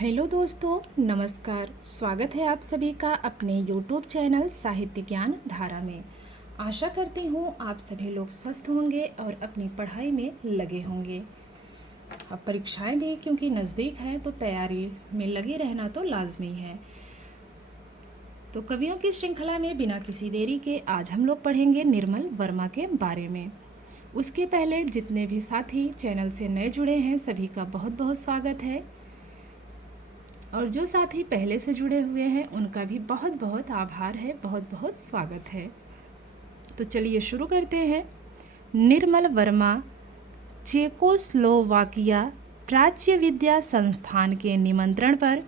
Hello दोस्तों, नमस्कार। स्वागत है आप सभी का अपने यूट्यूब चैनल साहित्य ज्ञान धारा में। आशा करती हूँ आप सभी लोग स्वस्थ होंगे और अपनी पढ़ाई में लगे होंगे। अब परीक्षाएं भी क्योंकि नज़दीक हैं तो तैयारी में लगे रहना तो लाजमी है। तो कवियों की श्रृंखला में बिना किसी देरी के आज हम लोग पढ़ेंगे निर्मल वर्मा के बारे में। उसके पहले जितने भी साथी चैनल से नए जुड़े हैं सभी का बहुत बहुत स्वागत है, और जो साथी पहले से जुड़े हुए हैं उनका भी बहुत बहुत आभार है, बहुत बहुत स्वागत है। तो चलिए शुरू करते हैं। निर्मल वर्मा चेकोस्लोवाकिया प्राच्य विद्या संस्थान के निमंत्रण पर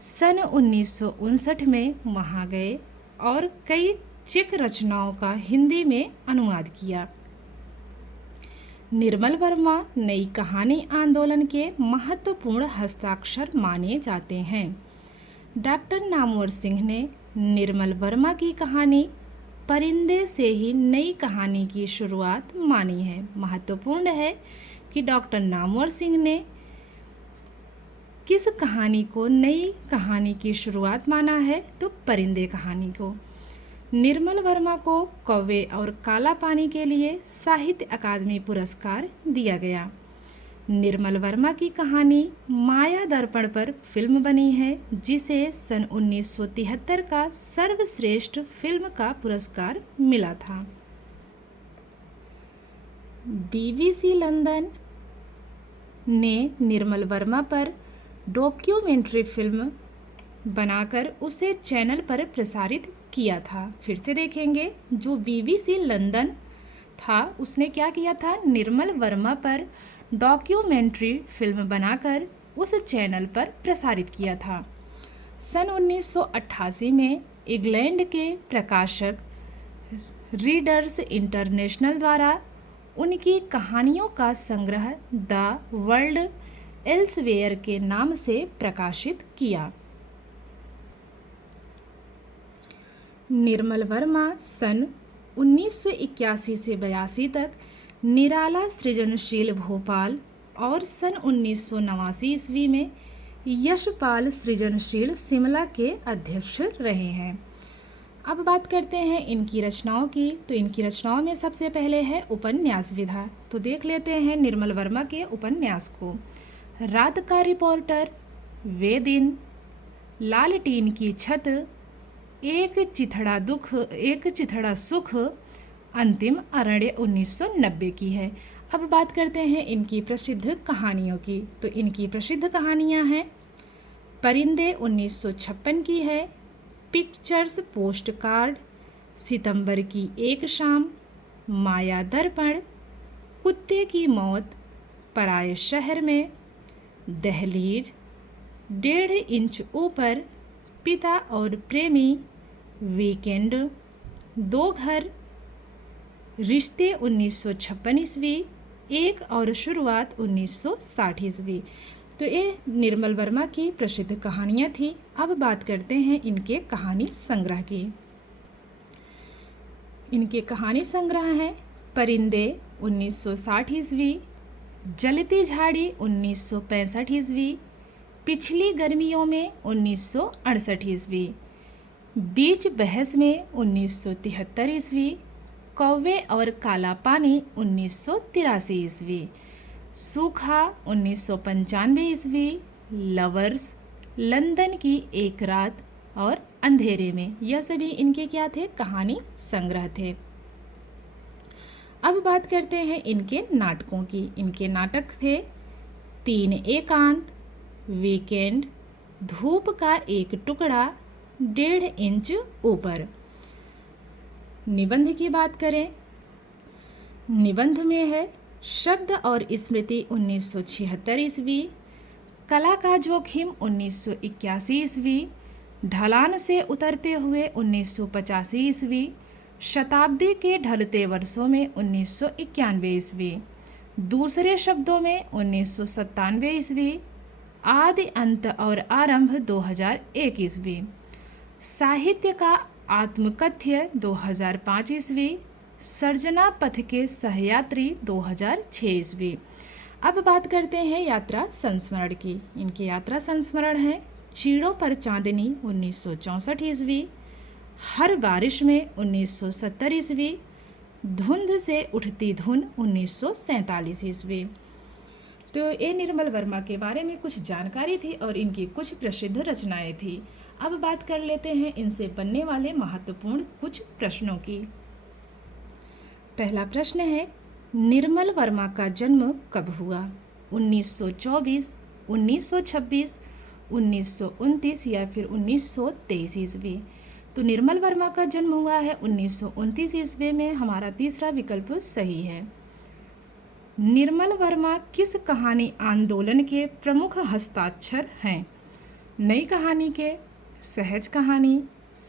सन 1959 में वहाँ गए और कई चेक रचनाओं का हिंदी में अनुवाद किया। निर्मल वर्मा नई कहानी आंदोलन के महत्वपूर्ण हस्ताक्षर माने जाते हैं। डॉक्टर नामवर सिंह ने निर्मल वर्मा की कहानी परिंदे से ही नई कहानी की शुरुआत मानी है। महत्वपूर्ण है कि डॉक्टर नामवर सिंह ने किस कहानी को नई कहानी की शुरुआत माना है, तो परिंदे कहानी को। निर्मल वर्मा को कौवे और काला पानी के लिए साहित्य अकादमी पुरस्कार दिया गया। निर्मल वर्मा की कहानी माया दर्पण पर फिल्म बनी है, जिसे सन 1973 का सर्वश्रेष्ठ फिल्म का पुरस्कार मिला था। BBC लंदन ने निर्मल वर्मा पर डॉक्यूमेंट्री फिल्म बनाकर उसे चैनल पर प्रसारित किया था। फिर से देखेंगे, जो BBC लंदन था उसने क्या किया था, निर्मल वर्मा पर डॉक्यूमेंट्री फिल्म बनाकर उस चैनल पर प्रसारित किया था। सन 1988 में इंग्लैंड के प्रकाशक रीडर्स इंटरनेशनल द्वारा उनकी कहानियों का संग्रह द वर्ल्ड एल्सवेयर के नाम से प्रकाशित किया। निर्मल वर्मा सन 1981 से 82 तक निराला सृजनशील भोपाल और सन 1989 ईस्वी में यशपाल सृजनशील शिमला के अध्यक्ष रहे हैं। अब बात करते हैं इनकी रचनाओं की। तो इनकी रचनाओं में सबसे पहले है उपन्यास विधा। तो देख लेते हैं निर्मल वर्मा के उपन्यास को। रात का रिपोर्टर, वे दिन, लालटीन की छत, एक चिथड़ा दुख एक चिथड़ा सुख, अंतिम अरण्य 1990 की है। अब बात करते हैं इनकी प्रसिद्ध कहानियों की। तो इनकी प्रसिद्ध कहानियां हैं परिंदे 1956 की है, पिक्चर्स पोस्ट कार्ड, सितंबर की एक शाम, माया दर्पण, कुत्ते की मौत, पराये शहर में, दहलीज, 1.5 इंच ऊपर, पिता और प्रेमी, वीकेंड, दो घर, रिश्ते 1956 ईस्वी, एक और शुरुआत 1960 ईस्वी। तो ये निर्मल वर्मा की प्रसिद्ध कहानियाँ थी। अब बात करते हैं इनके कहानी संग्रह की। इनके कहानी संग्रह हैं परिंदे 1960 ईस्वी, जलती झाड़ी 1965 ईस्वी, पिछली गर्मियों में 1968 ईस्वी, बीच बहस में 1973 ईस्वी, कौवे और काला पानी 1983 ईस्वी, सूखा 1995 ईस्वी, लवर्स, लंदन की एक रात और अंधेरे में। यह सभी इनके क्या थे, कहानी संग्रह थे। अब बात करते हैं इनके नाटकों की। इनके नाटक थे 3 एकांत, वीकेंड, धूप का एक टुकड़ा, 1.5 इंच ऊपर। निबंध की बात करें, निबंध में है शब्द और स्मृति 1976 ईस्वी, कला का जोखिम 1981 ईस्वी, ढलान से उतरते हुए 1985 ईस्वी, शताब्दी के ढलते वर्षों में 1991 ईस्वी, दूसरे शब्दों में 1997 ईस्वी, आदि अंत और आरंभ 2001 ईस्वी, साहित्य का आत्मकथ्य 2005 ईस्वी, सर्जना पथ के सहयात्री 2006 ईस्वी। अब बात करते हैं यात्रा संस्मरण की। इनके यात्रा संस्मरण हैं चीड़ों पर चांदनी 1964 ईस्वी, हर बारिश में 1970 ईस्वी, धुंध से उठती धुन 1947 ईस्वी। तो ये निर्मल वर्मा के बारे में कुछ जानकारी थी और इनकी कुछ प्रसिद्ध रचनाएं थी। अब बात कर लेते हैं इनसे बनने वाले महत्वपूर्ण कुछ प्रश्नों की। पहला प्रश्न है, निर्मल वर्मा का जन्म कब हुआ? 1924, 1926, 1929 या फिर 1923 ईस्वी? तो निर्मल वर्मा का जन्म हुआ है 1929 ईस्वी में। हमारा तीसरा विकल्प सही है। निर्मल वर्मा किस कहानी आंदोलन के प्रमुख हस्ताक्षर हैं? नई कहानी के, सहज कहानी,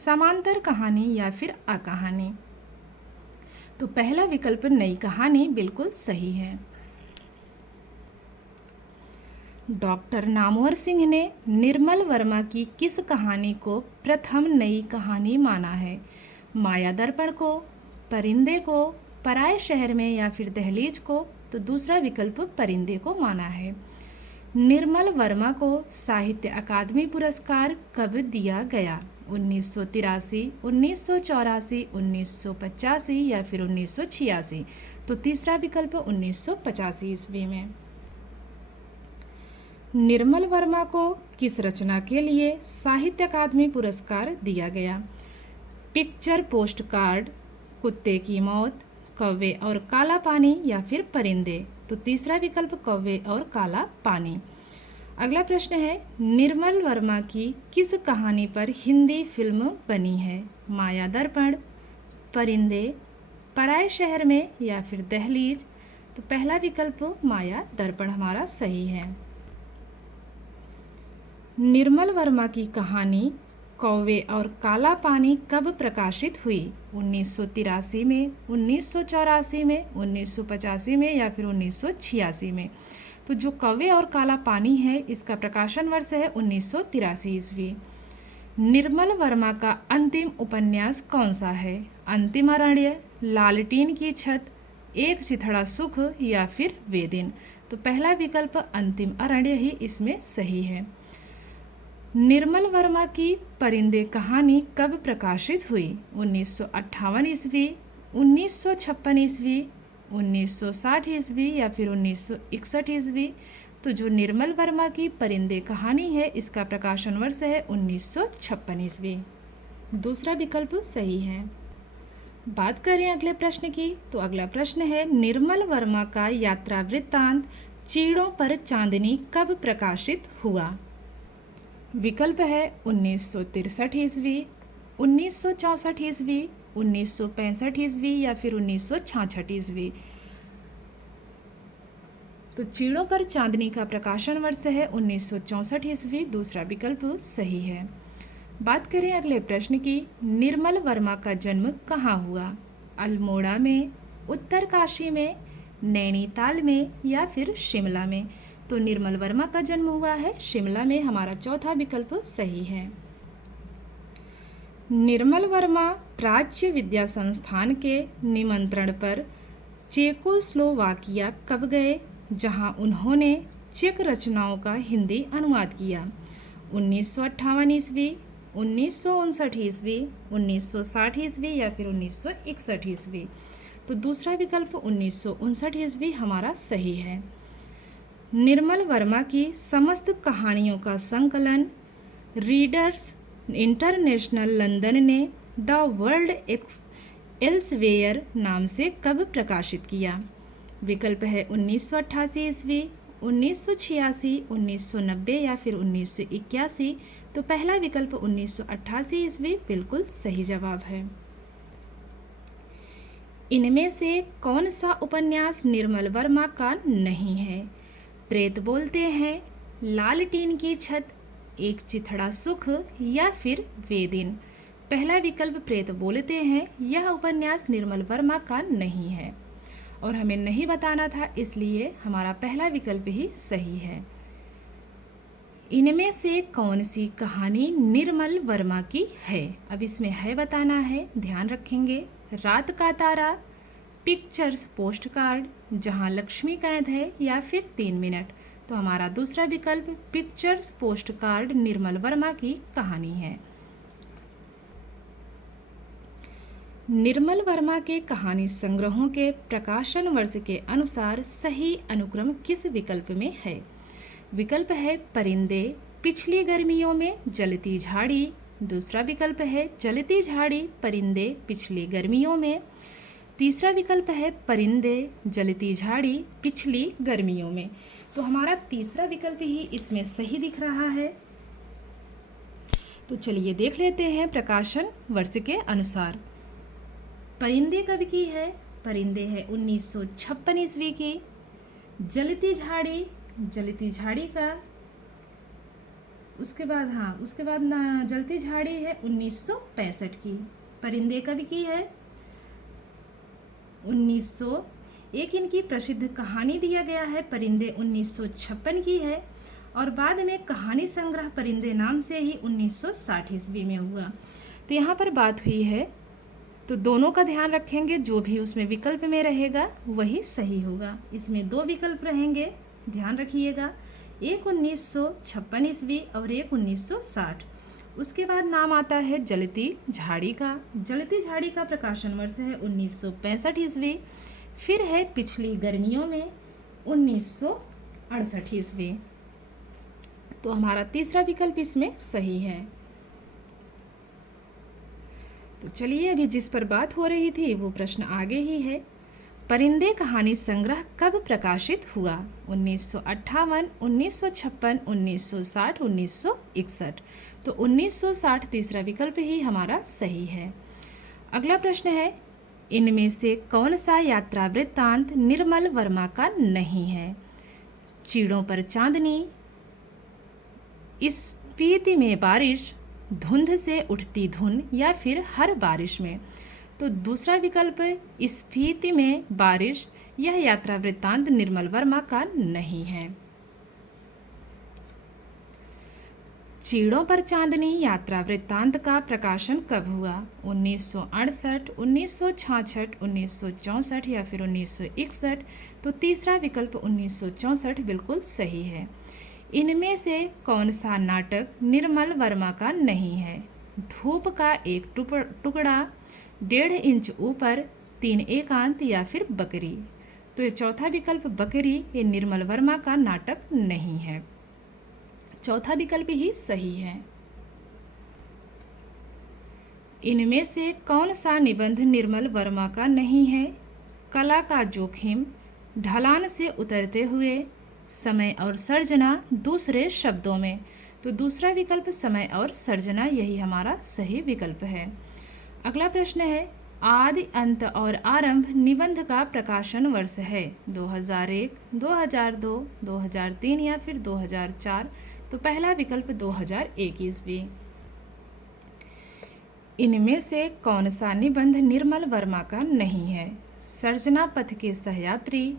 समांतर कहानी या फिर अकहानी? तो पहला विकल्प नई कहानी बिल्कुल सही है। डॉक्टर नामवर सिंह ने निर्मल वर्मा की किस कहानी को प्रथम नई कहानी माना है? माया दर्पण को, परिंदे को, पराए शहर में या फिर दहलीज को? तो दूसरा विकल्प परिंदे को माना है। निर्मल वर्मा को साहित्य अकादमी पुरस्कार कब दिया गया? 1983, 1984, 1985 या फिर 1986? तो तीसरा विकल्प 1985 ईस्वी में। निर्मल वर्मा को किस रचना के लिए साहित्य अकादमी पुरस्कार दिया गया? पिक्चर पोस्ट कार्ड, कुत्ते की मौत, कौवे और काला पानी या फिर परिंदे? तो तीसरा विकल्प कौवे और काला पानी। अगला प्रश्न है, निर्मल वर्मा की किस कहानी पर हिंदी फिल्म बनी है? माया दर्पण, परिंदे, पराए शहर में या फिर दहलीज? तो पहला विकल्प माया दर्पण हमारा सही है। निर्मल वर्मा की कहानी कौवे और काला पानी कब प्रकाशित हुई? 1983 में, 1984 में, 1985 में या फिर 1986 में? तो जो कौवे और काला पानी है इसका प्रकाशन वर्ष है 1983 ईस्वी। निर्मल वर्मा का अंतिम उपन्यास कौन सा है? अंतिम अरण्य, लालटीन की छत, एक चिथड़ा सुख या फिर वे दिन? तो पहला विकल्प अंतिम अरण्य ही इसमें सही है। निर्मल वर्मा की परिंदे कहानी कब प्रकाशित हुई? 1958 ईस्वी, 1956 ईस्वी, 1960 ईस्वी या फिर 1961 ईस्वी? तो जो निर्मल वर्मा की परिंदे कहानी है इसका प्रकाशन वर्ष है 1956 ईस्वी। दूसरा विकल्प सही है। बात करें अगले प्रश्न की, तो अगला प्रश्न है, निर्मल वर्मा का यात्रा वृत्तांत चीड़ों पर चांदनी कब प्रकाशित हुआ? विकल्प है 1963 ईस्वी, 1964 ईस्वी, 1965 ईस्वी या फिर 1966 ईस्वी? तो चीड़ों पर चांदनी का प्रकाशन वर्ष है 1964 ईस्वी। दूसरा विकल्प सही है। बात करें अगले प्रश्न की, निर्मल वर्मा का जन्म कहाँ हुआ? अल्मोड़ा में, उत्तरकाशी में, नैनीताल में या फिर शिमला में? तो निर्मल वर्मा का जन्म हुआ है शिमला में। हमारा चौथा विकल्प सही है। निर्मल वर्मा प्राच्य विद्या संस्थान के निमंत्रण पर चेकोस्लोवाकिया कब गए, जहां उन्होंने चेक रचनाओं का हिंदी अनुवाद किया? 1958 ईस्वी, 1959 ईस्वी, 1960 ईस्वी या फिर 1961 ईस्वी? तो दूसरा विकल्प 1959 ईस्वी हमारा सही है। निर्मल वर्मा की समस्त कहानियों का संकलन रीडर्स इंटरनेशनल लंदन ने द वर्ल्ड एल्सवेयर नाम से कब प्रकाशित किया? विकल्प है 1988 ईस्वी, 1986, 1990 या फिर 1981? तो पहला विकल्प 1988 ईस्वी बिल्कुल सही जवाब है। इनमें से कौन सा उपन्यास निर्मल वर्मा का नहीं है? प्रेत बोलते हैं, लालटीन की छत, एक चिथड़ा सुख या फिर वे दिन? पहला विकल्प प्रेत बोलते हैं यह उपन्यास निर्मल वर्मा का नहीं है और हमें नहीं बताना था, इसलिए हमारा पहला विकल्प ही सही है। इनमें से कौन सी कहानी निर्मल वर्मा की है? अब इसमें है बताना है, ध्यान रखेंगे। रात का तारा, पिक्चर्स पोस्ट कार्ड, जहाँ लक्ष्मी कैद है, या फिर 3 मिनट। तो हमारा दूसरा विकल्प pictures post card Nirmal Verma की कहानी है। निर्मल वर्मा के कहानी संग्रहों के प्रकाशन वर्ष के अनुसार सही अनुक्रम किस विकल्प में है? विकल्प है परिंदे, पिछली गर्मियों में जलती झाड़ी। दूसरा विकल्प है जलती झाड़ी, परिंदे, पिछली गर्मियों में। तीसरा विकल्प है परिंदे, जलती झाड़ी, पिछली गर्मियों में। तो हमारा तीसरा विकल्प ही इसमें सही दिख रहा है। तो चलिए देख लेते हैं प्रकाशन वर्ष के अनुसार। परिंदे कब की है? परिंदे है 1956 ईस्वी की। जलती झाड़ी, जलती झाड़ी का उसके बाद जलती झाड़ी है 1965 की। परिंदे कब की है? 1900। एक इनकी प्रसिद्ध कहानी दिया गया है, परिंदे 1956 की है। और बाद में कहानी संग्रह परिंदे नाम से ही 1960 ईस्वी में हुआ। तो यहाँ पर बात हुई है, तो दोनों का ध्यान रखेंगे, जो भी उसमें विकल्प में रहेगा वही सही होगा। इसमें 2 विकल्प रहेंगे, ध्यान रखिएगा, एक 1956 ईस्वी और एक 1960। उसके बाद नाम आता है जलती झाड़ी का। जलती झाड़ी का प्रकाशन वर्ष है 1965 ईस्वी। फिर है पिछली गर्मियों में 1968 ईस्वी। तो हमारा तीसरा विकल्प इसमें सही है। तो चलिए अभी जिस पर बात हो रही थी वो प्रश्न आगे ही है। परिंदे कहानी संग्रह कब प्रकाशित हुआ? 1958, 1956, 1960, 1961। तो 1960 तीसरा विकल्प ही हमारा सही है। अगला प्रश्न है, इनमें से कौन सा यात्रा वृत्तांत निर्मल वर्मा का नहीं है? चीड़ों पर चांदनी, स्पीति में बारिश, धुंध से उठती धुन, या फिर हर बारिश में। तो दूसरा विकल्प स्पीति में बारिश, यह यात्रा वृत्तांत निर्मल वर्मा का नहीं है। चीड़ों पर चांदनी यात्रा वृत्तांत का प्रकाशन कब हुआ? 1968, 1966, 1964 या फिर 1961। तो तीसरा विकल्प 1964 बिल्कुल सही है। इनमें से कौन सा नाटक निर्मल वर्मा का नहीं है? धूप का एक टुकड़ा, 1.5 इंच ऊपर, 3 एकांत, या फिर बकरी। तो ये चौथा विकल्प बकरी, ये निर्मल वर्मा का नाटक नहीं है। चौथा विकल्प ही सही है। इनमें से कौन सा निबंध निर्मल वर्मा का नहीं है? कला का जोखिम, ढलान से उतरते हुए, समय और सर्जना, दूसरे शब्दों में। तो दूसरा विकल्प समय और सर्जना, यही हमारा सही विकल्प है। अगला प्रश्न है, आदि अंत और आरंभ निबंध का प्रकाशन वर्ष है 2001, 2002, 2003 या फिर 2004। तो पहला विकल्प 2001 ईस्वी। इनमें से कौन सा निबंध निर्मल वर्मा का नहीं है? सर्जना पथ के सहयात्री,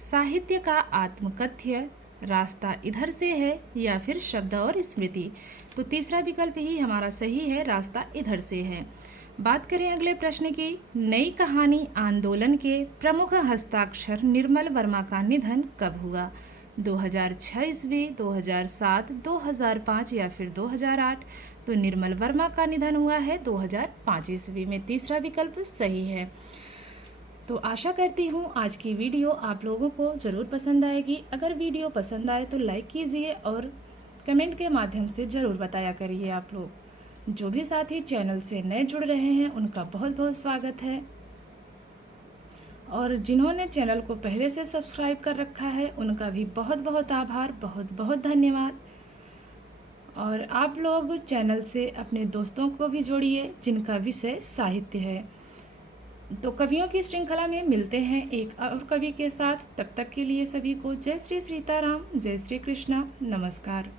साहित्य का आत्मकथ्य, रास्ता इधर से है, या फिर शब्द और स्मृति। तो तीसरा विकल्प ही हमारा सही है, रास्ता इधर से है। बात करें अगले प्रश्न की, नई कहानी आंदोलन के प्रमुख हस्ताक्षर निर्मल वर्मा का निधन कब हुआ? 2006 ईस्वी, 2007, 2005 या फिर 2008। तो निर्मल वर्मा का निधन हुआ है 2005 ईस्वी में। तीसरा विकल्प सही है। तो आशा करती हूँ आज की वीडियो आप लोगों को ज़रूर पसंद आएगी। अगर वीडियो पसंद आए तो लाइक कीजिए और कमेंट के माध्यम से ज़रूर बताया करिए। आप लोग जो भी साथी चैनल से नए जुड़ रहे हैं उनका बहुत बहुत स्वागत है, और जिन्होंने चैनल को पहले से सब्सक्राइब कर रखा है उनका भी बहुत बहुत आभार, बहुत बहुत धन्यवाद। और आप लोग चैनल से अपने दोस्तों को भी जोड़िए जिनका विषय साहित्य है। तो कवियों की श्रृंखला में मिलते हैं एक और कवि के साथ। तब तक के लिए सभी को जय श्री सीताराम, जय श्री कृष्णा, नमस्कार।